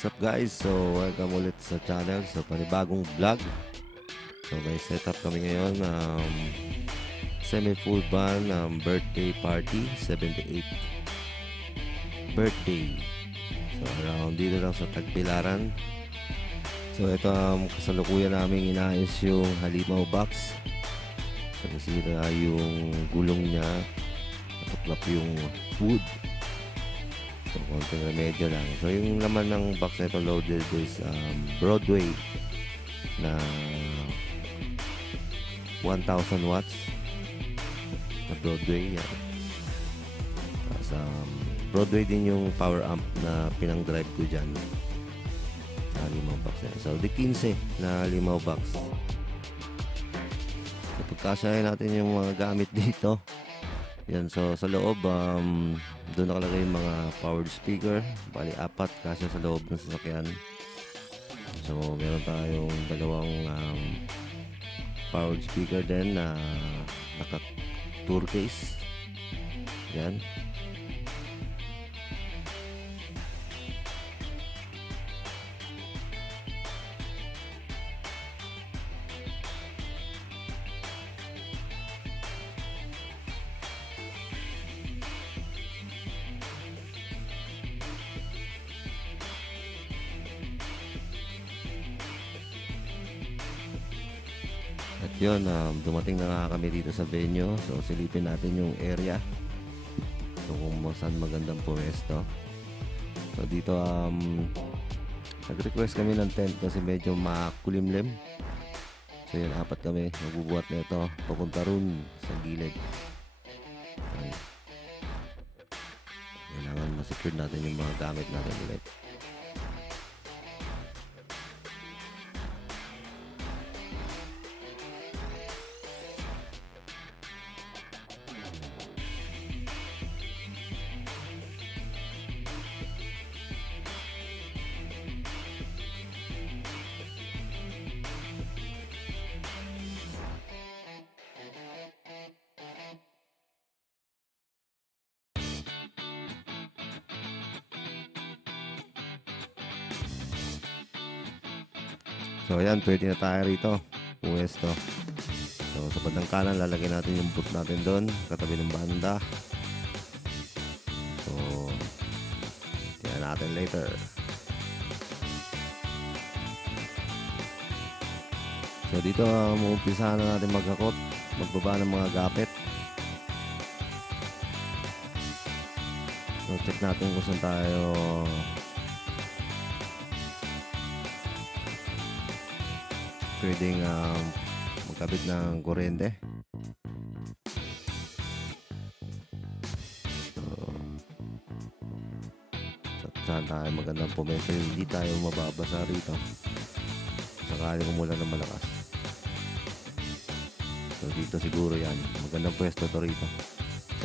What's up guys? So welcome ulit sa channel. So panibagong vlog. So may setup kami ngayon, semi full band birthday party, 78th birthday. So around dito lang sa Tagbilaran. So ito kasalukuyan namin inaayos yung halimaw box. So nasira yung gulong niya, natuklap yung wood. So, konting remedyo lang. So, yung laman ng box na ito loaded is Broadway na 1,000 watts na Broadway. Yan. Tapos, Broadway din yung power amp na pinang-drive ko dyan sa limaw box na. So, di 15 na limaw box. So, pagkasahin natin yung mga gamit dito. Yan, so sa loob, doon nakalagay yung mga powered speaker. Bali, 4 kasi sa loob ng sasakyan. So, meron tayong dalawang powered speaker din na naka-tour case. Yan. At yun, dumating na nga kami dito sa venue. So, silipin natin yung area. So, kung saan magandang pumesto. So, dito, nag-request kami ng tent kasi medyo makulimlim. So, yun, 4 kami. Magbubuhat na ito. Papunta ron sa gilid. Ayan. Kailangan ma-secure natin yung mga gamit natin ulit. So ayan, pwede na tayo rito. Puwesto. So sa bandang kanan, lalagyan natin yung boot natin doon, katabi ng banda. So, tingnan natin later. So dito, uumpisahan na natin maghakot, magbaba ng mga gapit. So check natin kung saan tayo pwedeng magkabit ng kuryente. So, saan tayo magandang pumesto, hindi tayo mababasa rito sakali umulan ng malakas. So dito siguro yan, magandang pwesto to rito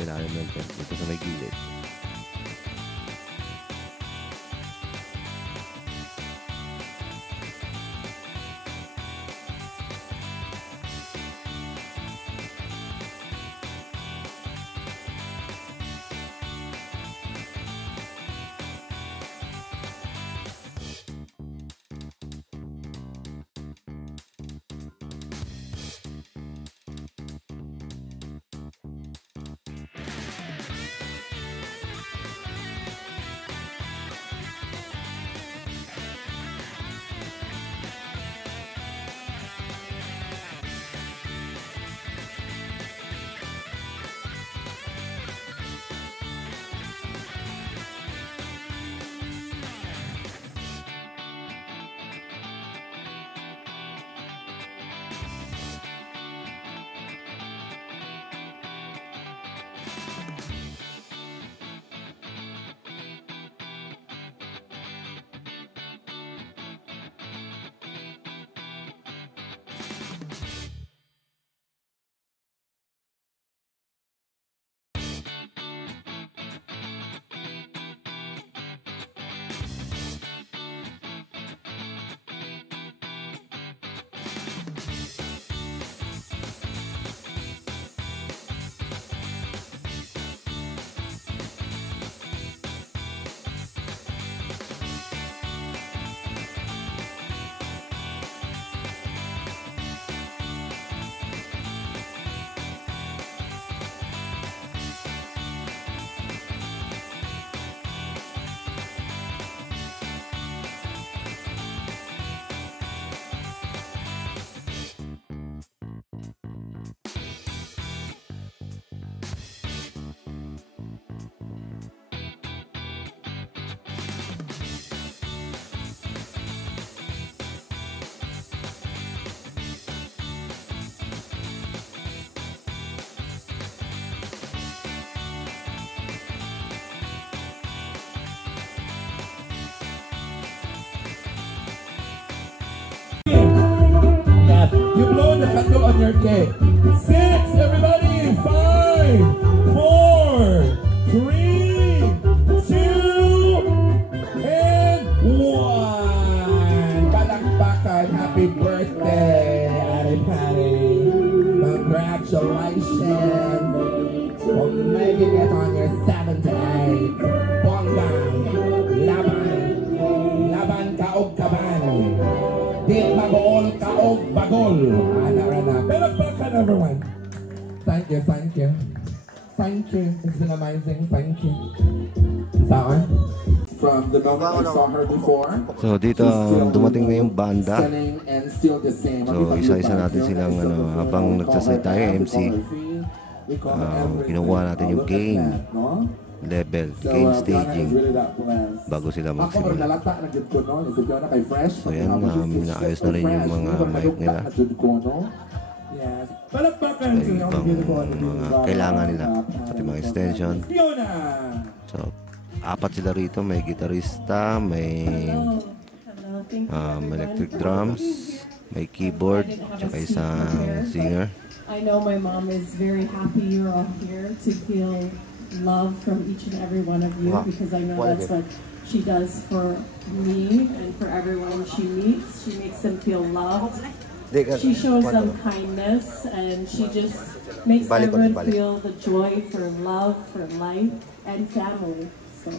sa ilalim ng tent, dito sa may gilid. the candle on your cake. 6, everybody. 5, 4, 3, 2, and 1. Palakpakan. Happy birthday, Ate Patty. Congratulations for making it on your 78th. Bongbang. Laban kaog kaban. Di bagol kaog bagol. Ana. Palakpakan, everyone. Thank you. It's been amazing. Thank you. Saan? From the moment I saw her before. So dito dumating na yung banda. And still the same. So isa-isa natin silang habang nagsasalita yung MC. Kinukuha natin yung game level, game staging bago sila magsimula. So yan, naayos na rin yung mga mic nila. Ibang mga kailangan nila, pati mga extension. So 4 sila rito, may gitarista, may electric drums, may keyboard, tsaka isang singer. I know my mom is very happy you're all here to feel love from each and every one of you, because I know that's what she does for me and for everyone she meets. She makes them feel loved. She shows them kindness, and she just makes everyone feel the joy for love, for life, and family. So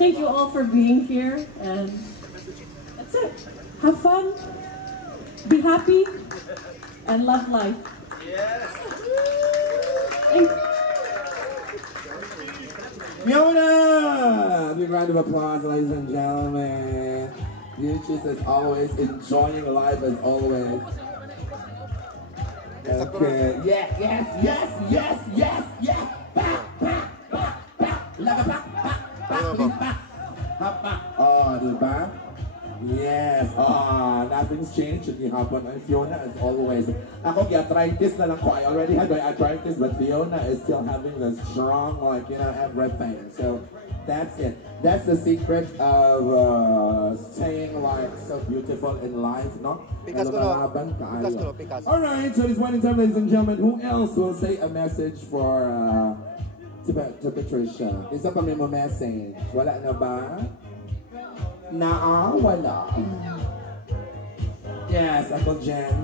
thank you all for being here, and that's it. Have fun, be happy, and love life. Yes. Fiona! Big round of applause, ladies and gentlemen. You just as always enjoying life as always. Okay. Yes. Oh, diba? Yes. Nothing's changed. Hindi hapon. Fiona as always. Ako, arthritis na lang ko. I already had my arthritis, but Fiona is still having the strong, everything. So, that's it. That's the secret of staying so beautiful in life, no? Alright, so this one in time, ladies and gentlemen, who else will say a message for to Patricia? Isa pa may message. Wala na ba? Wala. Yes, ako Jen.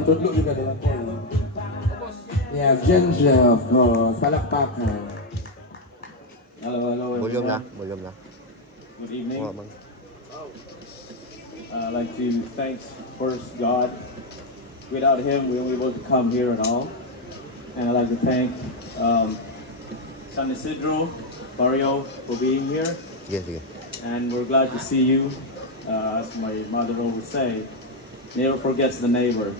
Itutlo yung gano'n ko. Yes, Ginger, of course. Palakpakan. Hello. Volume na. Good evening. I'd like to thank first God. Without Him, we won't be able to come here at all. And I'd like to thank San Isidro, Barrio, for being here. Sige. And we're glad to see you. As my mother would say, never forgets the neighbor.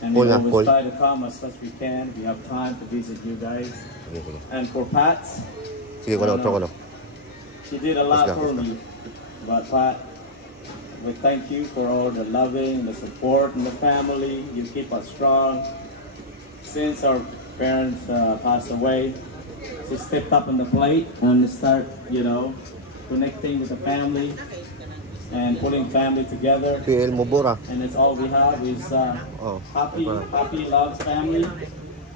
And we always try to come as best we can. We have time to visit you guys. Sige. And for Pat, Sige, she did a lot for me. But Pat, we thank you for all the loving, the support, and the family. You keep us strong. Since our parents passed away, she stepped up on the plate and start, connecting with the family and putting family together. And it's all we have is happy, love family.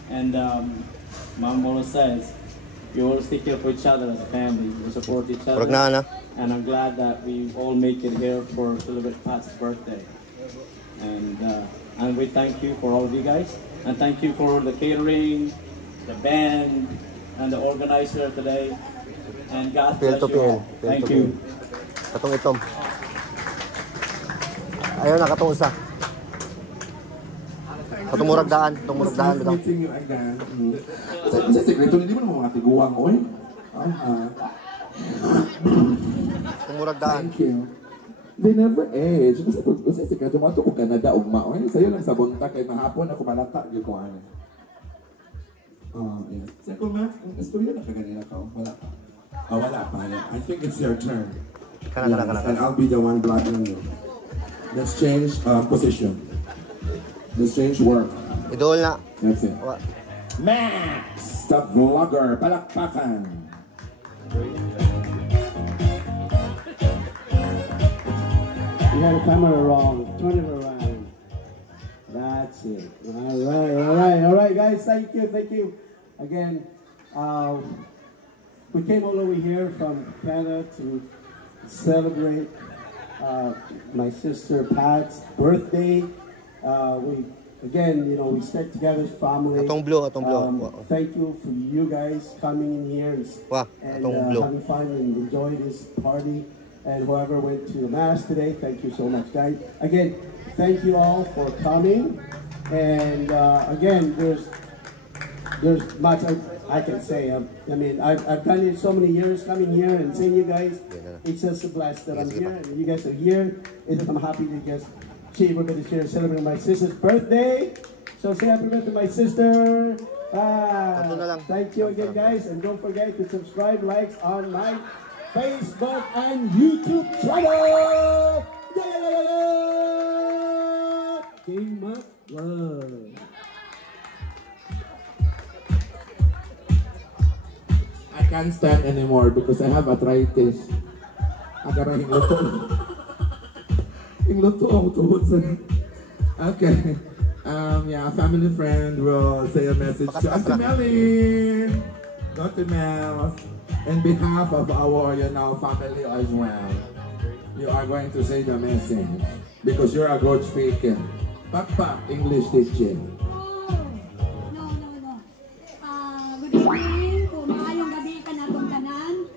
And Mom always says, you always take care of each other as a family. You support each other. And I'm glad that we all make it here for celebrate Pat's birthday. And we thank you for all of you guys. And thank you for the catering, the band, and the organizer today. And God bless you all. Thank you. Katong itom. Ayaw na, katong isa. Katong muragdaan. Meeting you again. Sa sekreto, hindi mo naman mga tiguang, oy. Katong muragdaan. Thank you. They never age. Sa sekreto mo, ito ko Canada, ugma, oy. Sa'yo lang sa bunta, kay mahapon ako malata, yun ko ano. Yes. Sa ko, ma, istorya na kaganina ka, wala pa. Wala pa. I think it's your turn. And I'll be the one blocking you. Let's change position. Let's change work. Idol na. That's it. Max, the vlogger. Palakpakan. You had the camera wrong. Turn it around. That's it. All right, guys. Thank you. Again, we came all over here from Canada to celebrate my sister Pat's birthday. We stick together as family. Atong blue. Thank you for you guys coming in here and having fun and enjoying this party. And whoever went to the mass today, thank you so much, guys. Again, thank you all for coming. And again, there's much I can say. I've done it so many years coming here and seeing you guys. It's just a blast that I'm here and you guys are here. I'm happy to just see everybody here celebrating my sister's birthday. So say happy birthday to my sister. Thank you again, guys. And don't forget to subscribe, likes on my Facebook and YouTube channel. King Mac Vlog. I can't stand anymore because I have arthritis. Agara hingluto ang tuhod sa. Okay. Family friend will say a message to Auntie Melly. Dr. Mel. In behalf of our family as well, you are going to say the message because you're a good speaker. Papa, English teaching. No. Good evening. Maayong gabi ka na itong tanan.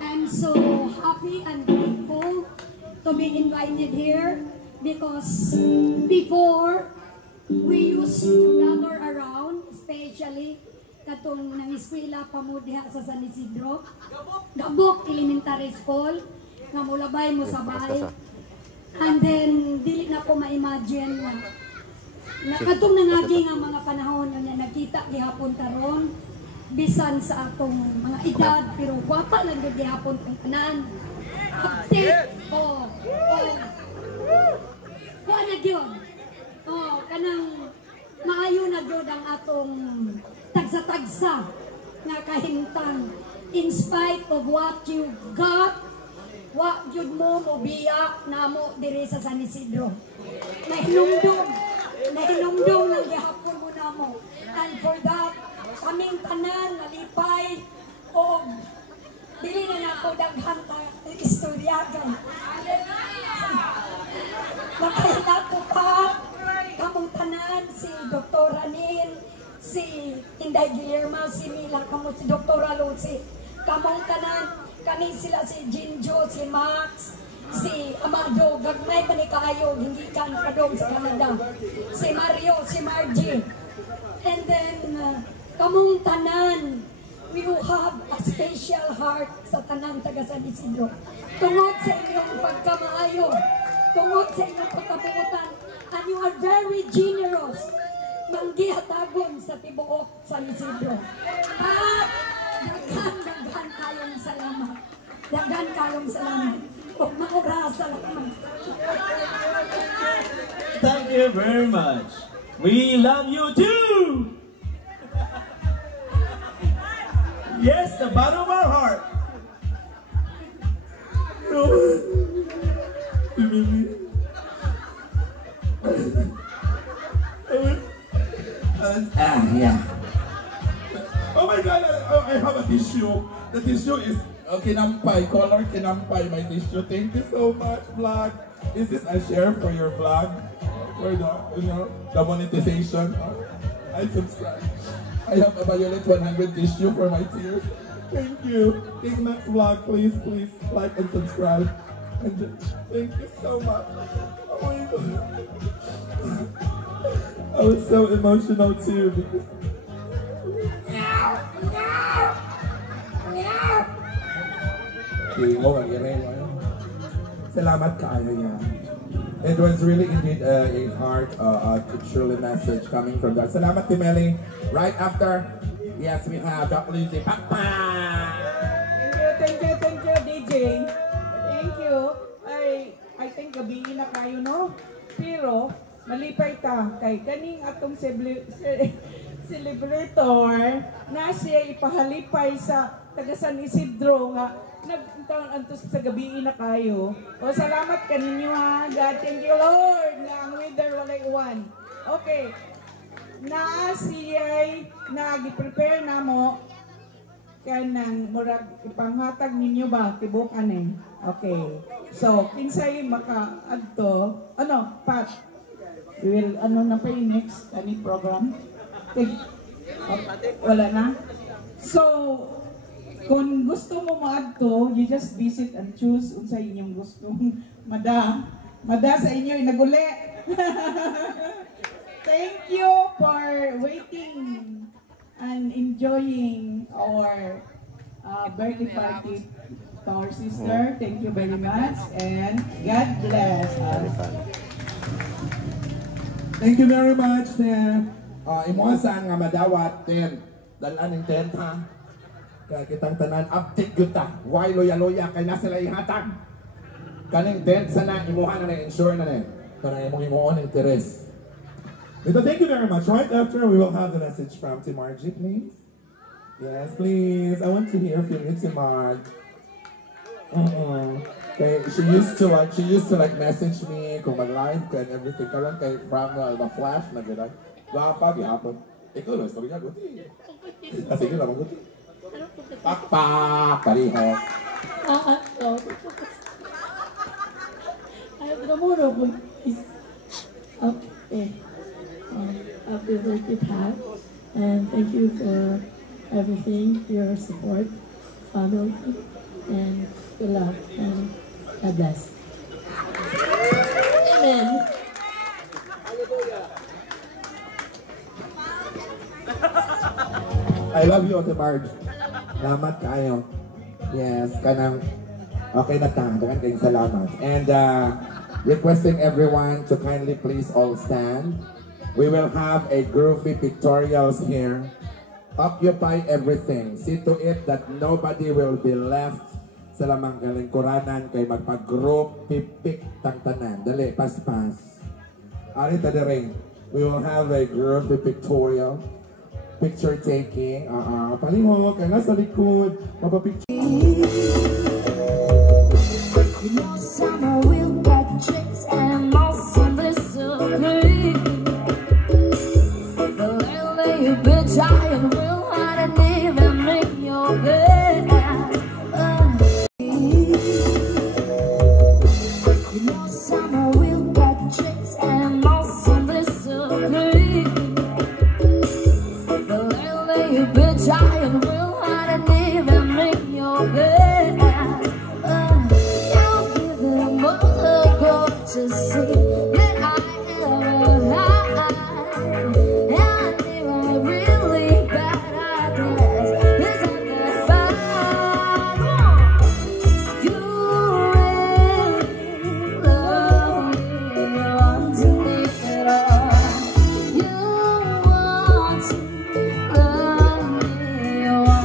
I'm so happy and grateful to be invited here because before we used to gather around, especially katong nang eskwela pa mo diha sa San Isidro, Gabok Elementary School, nga mulabay mo sabay. And then, dili na ko ma-imagine na katong nangagi nga mga panahon nga nakita gihapon taron, bisan sa atong mga edad, pero gwapa lang gud gihapon ang tanan. Update ko. Kuha na gyud. Kanang maayo na gyud ang atong tagsa-tagsa nga kahimtang. In spite of what you got, what yun mo biya na mo diri sa San Isidro. Nahinumdum lang gihapon mo na mo. And for that, kaming tanan nalipay o dili na nako daghan ta istoryagan. Nakahila ko pa kamong tanan si Dr. Anin, si Inday Guillermo, si Mila, kamo si Dr. Lucy, kamong tanan, kani sila si Jinjo, si Max, si Amado, gagmay pa ni Kaayo, hindi kan padong sa Canada, si Mario, si Margie, and then kamong tanan, we will have a special heart sa tanan taga San Isidro. Tungod sa inyong pagkamaayo, tungod sa inyong pagkabuutan, and you are very generous. Manggihatagon sa tibuok San Isidro. At daghan kayong salamat. Daghan kayong salamat. O maura salamat. Thank you very much. We love you too. Yes, the bottom of our heart. Yeah. Oh my God, I have a tissue. The tissue is kinampay, color kinampay, my tissue. Thank you so much, vlog. Is this a share for your vlog? For the monetization? I subscribe. I have a Violet 100 tissue for my tears. Thank you. King Mac Vlog, please like and subscribe. And thank you so much. Oh my God. I was so emotional too because salamat kaayo niya. It was really indeed a heart, truly message coming from God. Salamat Timeli. Right after, yes, we have Dr. Lucy. Papa! Thank you, DJ. Thank you. I think gabiin na kayo, no? Pero, malipay ta kay kaning atong celebrator na siya ipahalipay sa taga San Isidro nga nagtaon antos sa gabi na kayo. O salamat kaninyo ha. God, thank you Lord nga ang weather walay uwan. Okay. Na siya'y nag-prepare na mo kanang murag ipanghatag ninyo ba tibok ani. Okay. So, kinsay maka-adto, ano, Pat? We will, ano na pa yung next any program? Okay. Wala na? So, kung gusto mo maadto, you just visit and choose unsa inyong gustong mada sa inyo inaguli. Thank you for waiting and enjoying our birthday party to our sister. Thank you very much and God bless us. Thank you very much, Nen. Imuasan nga madawat, Nen. Dalan ng tent, ha? Kaya kitang tanan, update yun ta. Why loya-loya, kaya na sila ihatag. Kaning tent sana, imuhan na na-insure na na. Kaya imong imuon ng teres. So thank you very much. Right after, we will have the message from Tim Margie, please. Yes, please. I want to hear from you, Tim Margie. Okay, she used to like message me kung mag-live ko and everything. Karon kay from the flash na gano'n. Wapa, gihapon. Ikaw lang, sabi niya, guti. Kasi yun lang, guti. Pakpak, kariho. Okay. Happy birthday, Pat. And thank you for everything, your support, family, and good luck, and God bless. Amen. I love you, Ate Marge. Salamat kayo. Yes, kanang okay na ta. Dagan kayong salamat. And requesting everyone to kindly please all stand. We will have a groovy pictorials here. Occupy everything. See to it that nobody will be left sa lamang kalingkuranan kay magpag-group, pipik, tangtanan. Dali, pas-pas. Arita de ring. We will have a groovy pictorial. Picture taking. Palihog, kaya nasa likod. Mapapicture. You know summer will get drinks and most of this so great. But lately you've been trying real hard and even make your bed. You know summer will get drinks and most of this so great. But lately you've been trying real hard and even make your bed. To see that I ever had, and I knew I really bad at this undefined. You really love me underneath it all. You want to love me.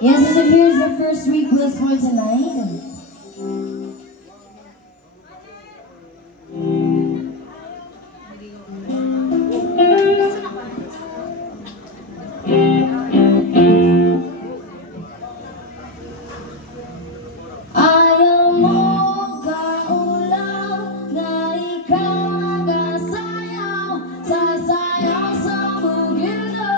Yes, so here's the first request for tonight. Ayaw mo kaulang na ikaw nagasayaw, sasayaw sa bukid na.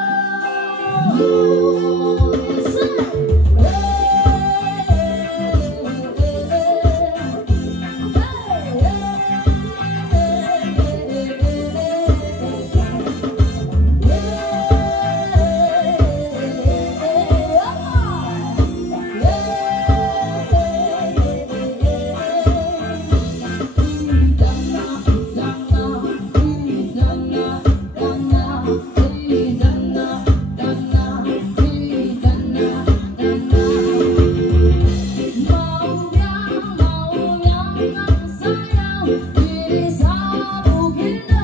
Sayaw, diri sa bukid na.